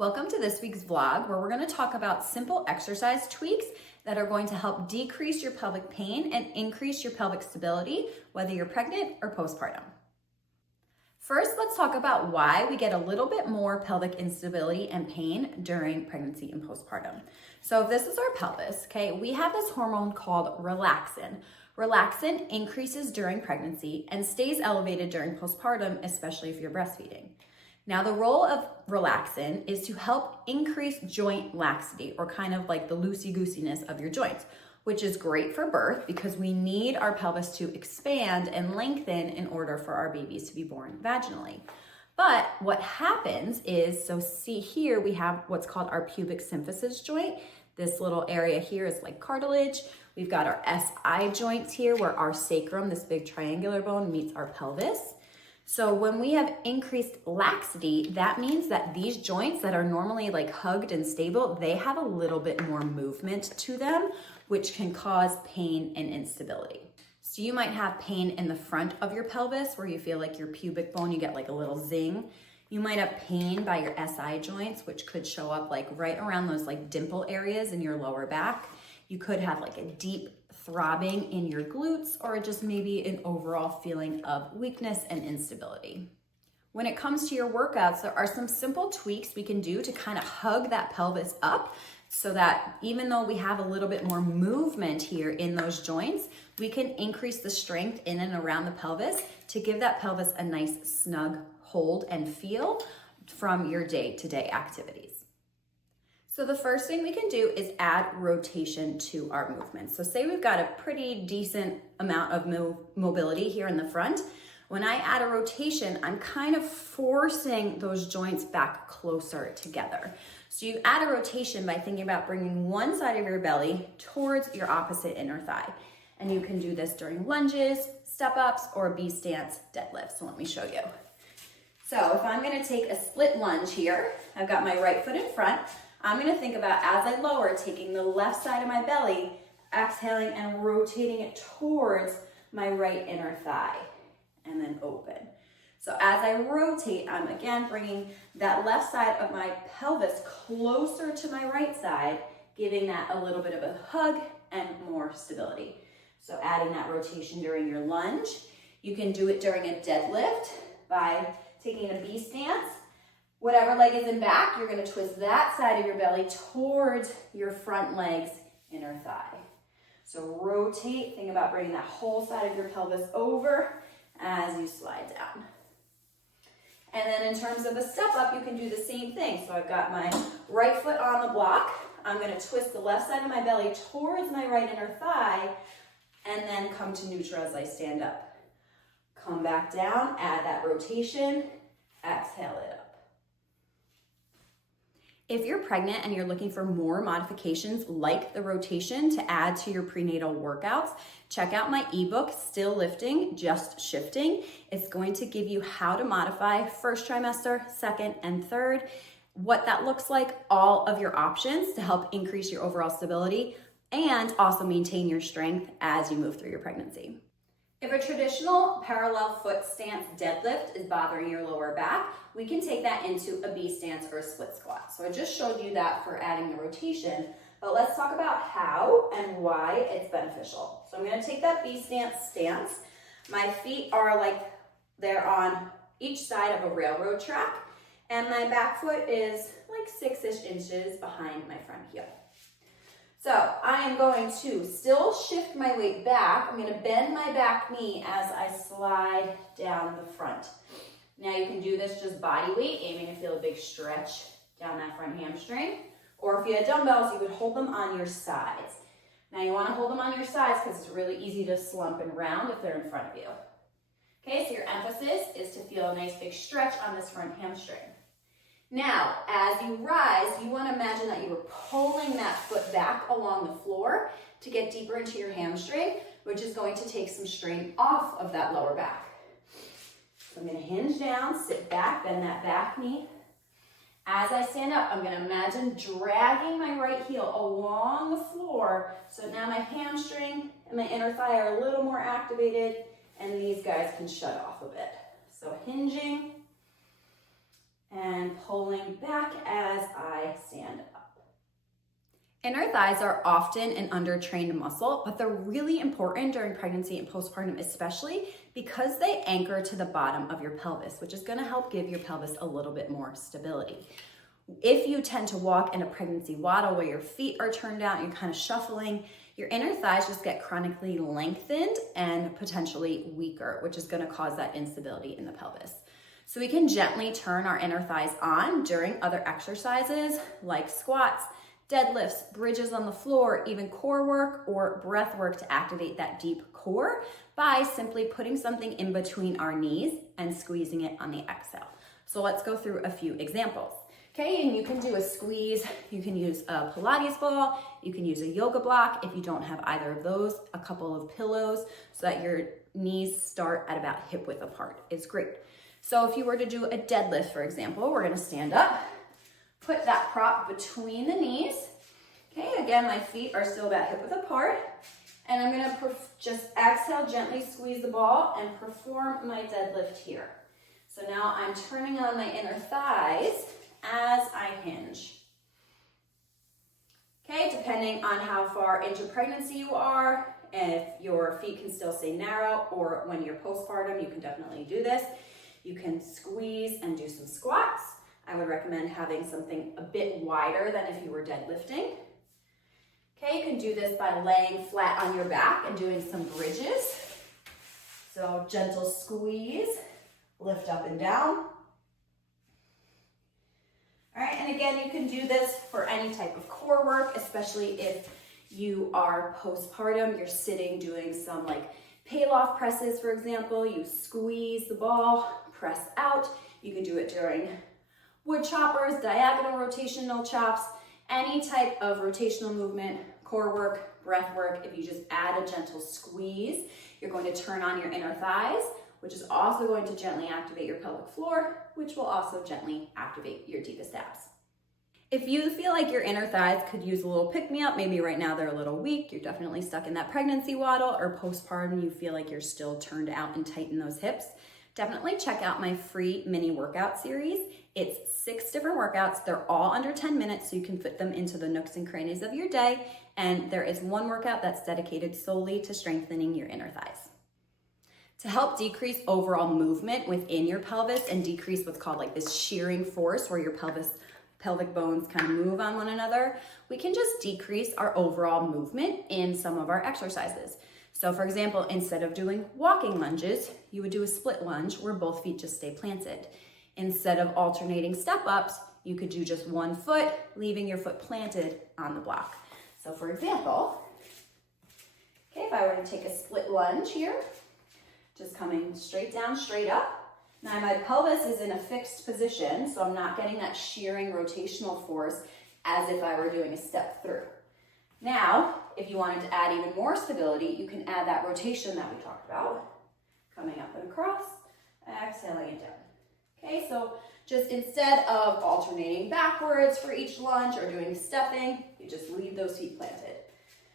Welcome to this week's vlog where we're going to talk about simple exercise tweaks that are going to help decrease your pelvic pain and increase your pelvic stability, whether you're pregnant or postpartum. First, let's talk about why we get a little bit more pelvic instability and pain during pregnancy and postpartum. So if this is our pelvis, okay, we have this hormone called relaxin. Relaxin increases during pregnancy and stays elevated during postpartum, especially if you're breastfeeding. Now, the role of relaxin is to help increase joint laxity, or kind of like the loosey-goosiness of your joints, which is great for birth because we need our pelvis to expand and lengthen in order for our babies to be born vaginally. But what happens is, so see here, we have what's called our pubic symphysis joint. This little area here is like cartilage. We've got our SI joints here where our sacrum, this big triangular bone, meets our pelvis. So when we have increased laxity, that means that these joints that are normally like hugged and stable, they have a little bit more movement to them, which can cause pain and instability. So you might have pain in the front of your pelvis where you feel like your pubic bone, you get like a little zing. You might have pain by your SI joints, which could show up like right around those like dimple areas in your lower back. You could have like a deep throbbing in your glutes, or just maybe an overall feeling of weakness and instability. When it comes to your workouts, there are some simple tweaks we can do to kind of hug that pelvis up so that even though we have a little bit more movement here in those joints, we can increase the strength in and around the pelvis to give that pelvis a nice snug hold and feel from your day-to-day activities. So the first thing we can do is add rotation to our movement. So say we've got a pretty decent amount of mobility here in the front. When I add a rotation, I'm kind of forcing those joints back closer together. So you add a rotation by thinking about bringing one side of your belly towards your opposite inner thigh. And you can do this during lunges, step-ups, or B stance deadlifts. So let me show you. So if I'm gonna take a split lunge here, I've got my right foot in front. I'm gonna think about, as I lower, taking the left side of my belly, exhaling and rotating it towards my right inner thigh, and then open. So as I rotate, I'm again bringing that left side of my pelvis closer to my right side, giving that a little bit of a hug and more stability. So adding that rotation during your lunge. You can do it during a deadlift by taking a B stance. Whatever leg is in back, you're gonna twist that side of your belly towards your front leg's inner thigh. So rotate, think about bringing that whole side of your pelvis over as you slide down. And then in terms of a step up, you can do the same thing. So I've got my right foot on the block. I'm gonna twist the left side of my belly towards my right inner thigh and then come to neutral as I stand up. Come back down, add that rotation, exhale it up. If you're pregnant and you're looking for more modifications like the rotation to add to your prenatal workouts, check out my ebook, Still Lifting, Just Shifting. It's going to give you how to modify first trimester, second, and third, what that looks like, all of your options to help increase your overall stability and also maintain your strength as you move through your pregnancy. If a traditional parallel foot stance deadlift is bothering your lower back, we can take that into a B stance or a split squat. So I just showed you that for adding the rotation, but let's talk about how and why it's beneficial. So I'm gonna take that B stance. My feet are like they're on each side of a railroad track, and my back foot is like 6-ish inches behind my front heel. So I am going to still shift my weight back. I'm gonna bend my back knee as I slide down the front. Now you can do this just body weight, aiming to feel a big stretch down that front hamstring. Or if you had dumbbells, you would hold them on your sides. Now you wanna hold them on your sides because it's really easy to slump and round if they're in front of you. Okay, so your emphasis is to feel a nice big stretch on this front hamstring. Now, as you rise, you want to imagine that you were pulling that foot back along the floor to get deeper into your hamstring, which is going to take some strain off of that lower back. So I'm going to hinge down, sit back, bend that back knee. As I stand up, I'm going to imagine dragging my right heel along the floor, so now my hamstring and my inner thigh are a little more activated, and these guys can shut off a bit. So hinging and pulling back as I stand up. Inner thighs are often an undertrained muscle, but they're really important during pregnancy and postpartum, especially because they anchor to the bottom of your pelvis, which is going to help give your pelvis a little bit more stability. If you tend to walk in a pregnancy waddle where your feet are turned out, you're kind of shuffling, your inner thighs just get chronically lengthened and potentially weaker, which is going to cause that instability in the pelvis. So we can gently turn our inner thighs on during other exercises like squats, deadlifts, bridges on the floor, even core work or breath work to activate that deep core by simply putting something in between our knees and squeezing it on the exhale. So let's go through a few examples. Okay, and you can do a squeeze, you can use a Pilates ball, you can use a yoga block. If you don't have either of those, a couple of pillows so that your knees start at about hip width apart. It's great. So if you were to do a deadlift, for example, we're gonna stand up, put that prop between the knees. Okay, again, my feet are still about hip width apart. And I'm gonna just exhale, gently squeeze the ball and perform my deadlift here. So now I'm turning on my inner thighs as I hinge. Okay, depending on how far into pregnancy you are, if your feet can still stay narrow, or when you're postpartum, you can definitely do this. You can squeeze and do some squats. I would recommend having something a bit wider than if you were deadlifting. Okay, you can do this by laying flat on your back and doing some bridges. So gentle squeeze, lift up and down. All right, and again, you can do this for any type of core work, especially if you are postpartum, you're sitting doing some like Pallof presses, for example. You squeeze the ball, press out. You can do it during wood choppers, diagonal rotational chops, any type of rotational movement, core work, breath work. If you just add a gentle squeeze, you're going to turn on your inner thighs, which is also going to gently activate your pelvic floor, which will also gently activate your deepest abs. If you feel like your inner thighs could use a little pick-me-up, maybe right now they're a little weak, you're definitely stuck in that pregnancy waddle, or postpartum, you feel like you're still turned out and tight in those hips, definitely check out my free mini workout series. It's 6 different workouts. They're all under 10 minutes, so you can fit them into the nooks and crannies of your day. And there is one workout that's dedicated solely to strengthening your inner thighs. To help decrease overall movement within your pelvis and decrease what's called like this shearing force where your pelvic bones kind of move on one another, we can just decrease our overall movement in some of our exercises. So for example, instead of doing walking lunges, you would do a split lunge where both feet just stay planted. Instead of alternating step ups, you could do just one foot, leaving your foot planted on the block. So for example, okay, if I were to take a split lunge here, just coming straight down, straight up. Now my pelvis is in a fixed position, so I'm not getting that shearing rotational force as if I were doing a step through. Now, if you wanted to add even more stability, you can add that rotation that we talked about. Coming up and across, exhaling it down. Okay, so just instead of alternating backwards for each lunge or doing stepping, you just leave those feet planted.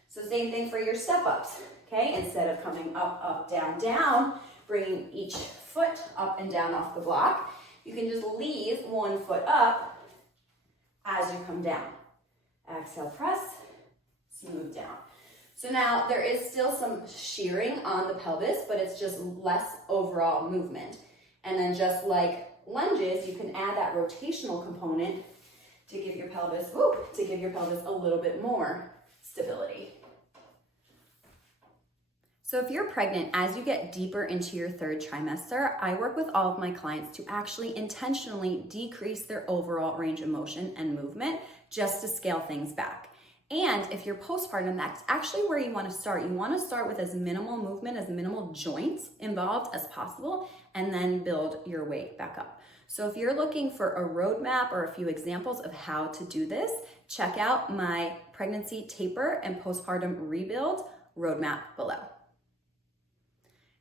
So same thing for your step ups. Okay, instead of coming up, up, down, down, bringing each foot up and down off the block, you can just leave one foot up as you come down. Exhale, press, smooth down. So now there is still some shearing on the pelvis, but it's just less overall movement. And then just like lunges, you can add that rotational component to give your pelvis, a little bit more stability. So if you're pregnant, as you get deeper into your 3rd trimester, I work with all of my clients to actually intentionally decrease their overall range of motion and movement just to scale things back. And if you're postpartum, that's actually where you want to start. You want to start with as minimal movement, as minimal joints involved as possible, and then build your way back up. So if you're looking for a roadmap or a few examples of how to do this, check out my pregnancy taper and postpartum rebuild roadmap below.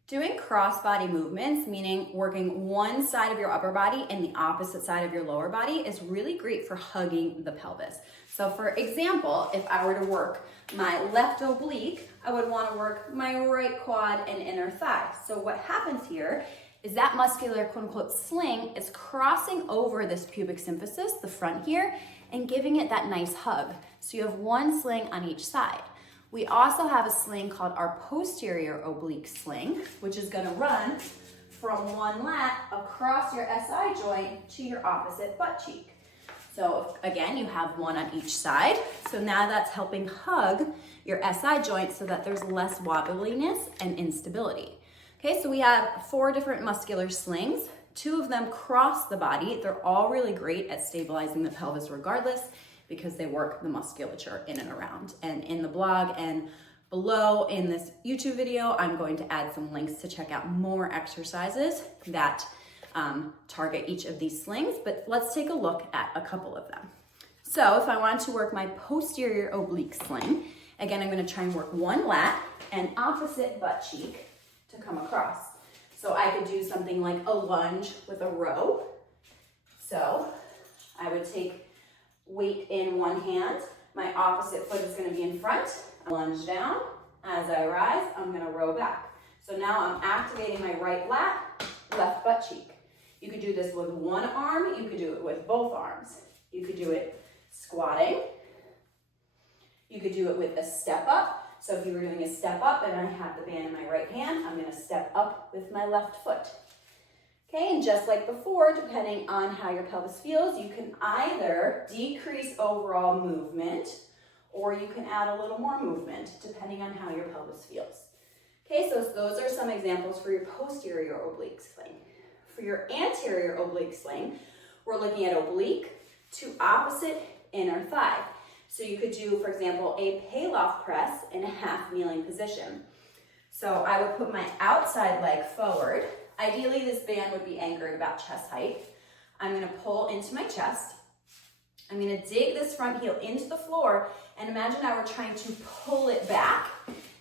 Doing cross-body movements, meaning working one side of your upper body and the opposite side of your lower body, is really great for hugging the pelvis. So for example, if I were to work my left oblique, I would want to work my right quad and inner thigh. So what happens here is that muscular quote unquote sling is crossing over this pubic symphysis, the front here, and giving it that nice hug. So you have one sling on each side. We also have a sling called our posterior oblique sling, which is gonna run from one lat across your SI joint to your opposite butt cheek. So again, you have one on each side. So now that's helping hug your SI joint so that there's less wobbliness and instability. Okay, so we have 4 different muscular slings. 2 of them cross the body. They're all really great at stabilizing the pelvis regardless because they work the musculature in and around. And in the blog and below in this YouTube video, I'm going to add some links to check out more exercises that target each of these slings, but let's take a look at a couple of them. So if I want to work my posterior oblique sling, again, I'm gonna try and work one lat and opposite butt cheek to come across. So I could do something like a lunge with a row. So I would take weight in one hand, my opposite foot is gonna be in front, lunge down. As I rise, I'm gonna row back. So now I'm activating my right lat, left butt cheek. You could do this with one arm, you could do it with both arms. You could do it squatting. You could do it with a step up. So if you were doing a step up and I have the band in my right hand, I'm gonna step up with my left foot. Okay, and just like before, depending on how your pelvis feels, you can either decrease overall movement or you can add a little more movement depending on how your pelvis feels. Okay, so those are some examples for your posterior oblique sling. For your anterior oblique sling, we're looking at oblique to opposite inner thigh. So you could do, for example, a Pallof press in a half kneeling position. So I would put my outside leg forward. Ideally, this band would be anchored about chest height. I'm gonna pull into my chest. I'm gonna dig this front heel into the floor and imagine now we're trying to pull it back.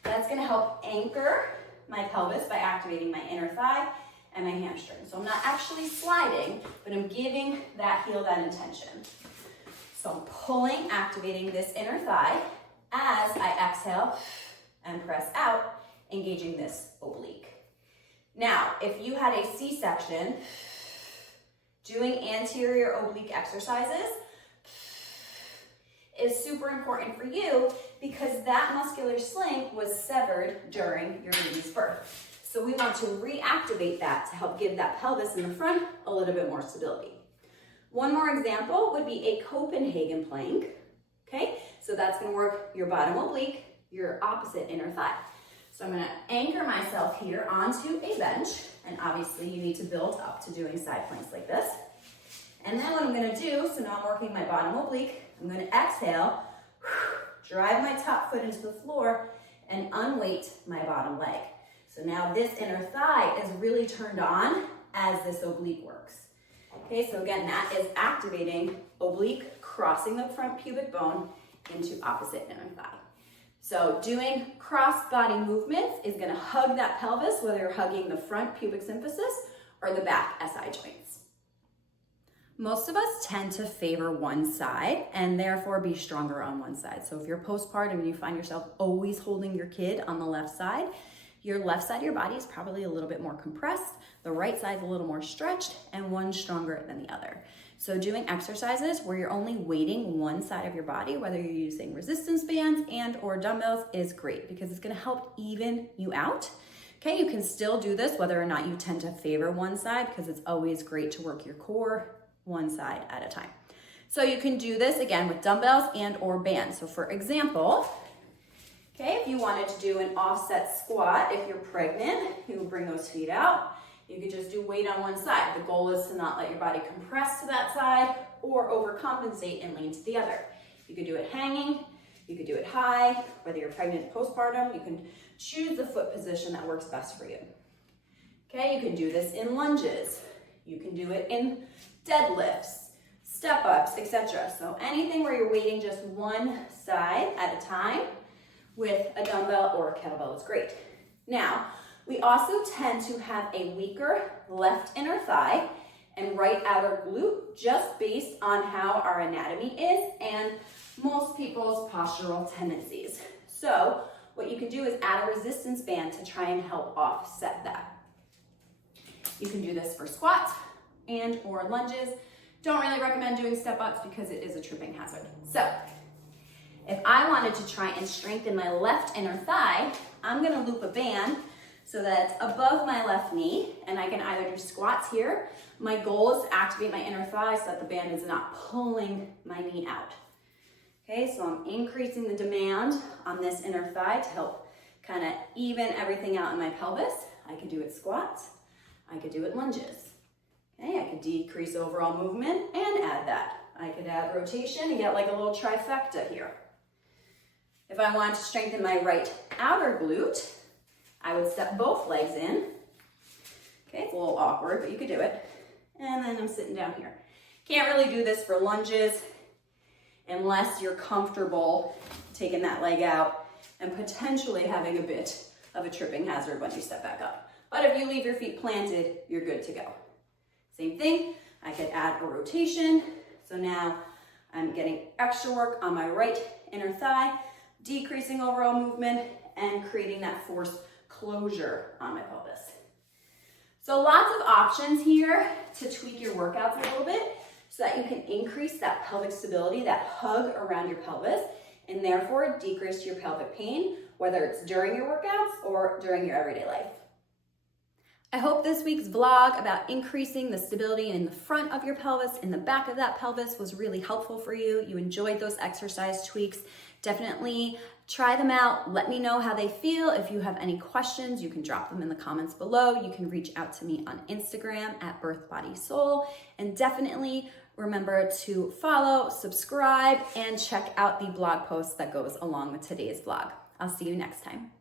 That's gonna help anchor my pelvis by activating my inner thigh and my hamstring. So I'm not actually sliding, but I'm giving that heel that intention. So I'm pulling, activating this inner thigh as I exhale and press out, engaging this oblique. Now, if you had a C-section, doing anterior oblique exercises is super important for you because that muscular sling was severed during your baby's birth. So we want to reactivate that to help give that pelvis in the front a little bit more stability. One more example would be a Copenhagen plank, okay? So that's gonna work your bottom oblique, your opposite inner thigh. So I'm gonna anchor myself here onto a bench, and obviously you need to build up to doing side planks like this. And then what I'm gonna do, so now I'm working my bottom oblique, I'm gonna exhale, drive my top foot into the floor, and unweight my bottom leg. So now this inner thigh is really turned on as this oblique works. Okay, so again, that is activating oblique, crossing the front pubic bone into opposite inner thigh. So doing cross body movements is gonna hug that pelvis, whether you're hugging the front pubic symphysis or the back SI joints. Most of us tend to favor one side and therefore be stronger on one side. So if you're postpartum and you find yourself always holding your kid on the left side, your left side of your body is probably a little bit more compressed, the right side's a little more stretched, and one's stronger than the other. So doing exercises where you're only weighting one side of your body, whether you're using resistance bands and or dumbbells, is great because it's gonna help even you out. Okay, you can still do this whether or not you tend to favor one side because it's always great to work your core one side at a time. So you can do this again with dumbbells and or bands. So for example, okay, if you wanted to do an offset squat, if you're pregnant, you would bring those feet out. You could just do weight on one side. The goal is to not let your body compress to that side or overcompensate and lean to the other. You could do it hanging, you could do it high, whether you're pregnant, postpartum, you can choose the foot position that works best for you. Okay, you can do this in lunges. You can do it in deadlifts, step ups, etc. So anything where you're weighting just one side at a time with a dumbbell or a kettlebell is great. Now, we also tend to have a weaker left inner thigh and right outer glute just based on how our anatomy is and most people's postural tendencies. So what you can do is add a resistance band to try and help offset that. You can do this for squats and or lunges. Don't really recommend doing step ups because it is a tripping hazard. So if I wanted to try and strengthen my left inner thigh, I'm gonna loop a band so that it's above my left knee, and I can either do squats here. My goal is to activate my inner thigh so that the band is not pulling my knee out. Okay, so I'm increasing the demand on this inner thigh to help kind of even everything out in my pelvis. I could do it squats, I could do it lunges. Okay, I could decrease overall movement and add that. I could add rotation and get like a little trifecta here. If I wanted to strengthen my right outer glute, I would step both legs in. Okay, it's a little awkward, but you could do it. And then I'm sitting down here. Can't really do this for lunges unless you're comfortable taking that leg out and potentially having a bit of a tripping hazard when you step back up. But if you leave your feet planted, you're good to go. Same thing, I could add a rotation. So now I'm getting extra work on my right inner thigh, decreasing overall movement and creating that forced closure on my pelvis. So lots of options here to tweak your workouts a little bit so that you can increase that pelvic stability, that hug around your pelvis, and therefore decrease your pelvic pain, whether it's during your workouts or during your everyday life. I hope this week's vlog about increasing the stability in the front of your pelvis, in the back of that pelvis, was really helpful for you. You enjoyed those exercise tweaks. Definitely try them out. Let me know how they feel. If you have any questions, you can drop them in the comments below. You can reach out to me on Instagram at BirthBodySoul. And definitely remember to follow, subscribe, and check out the blog post that goes along with today's vlog. I'll see you next time.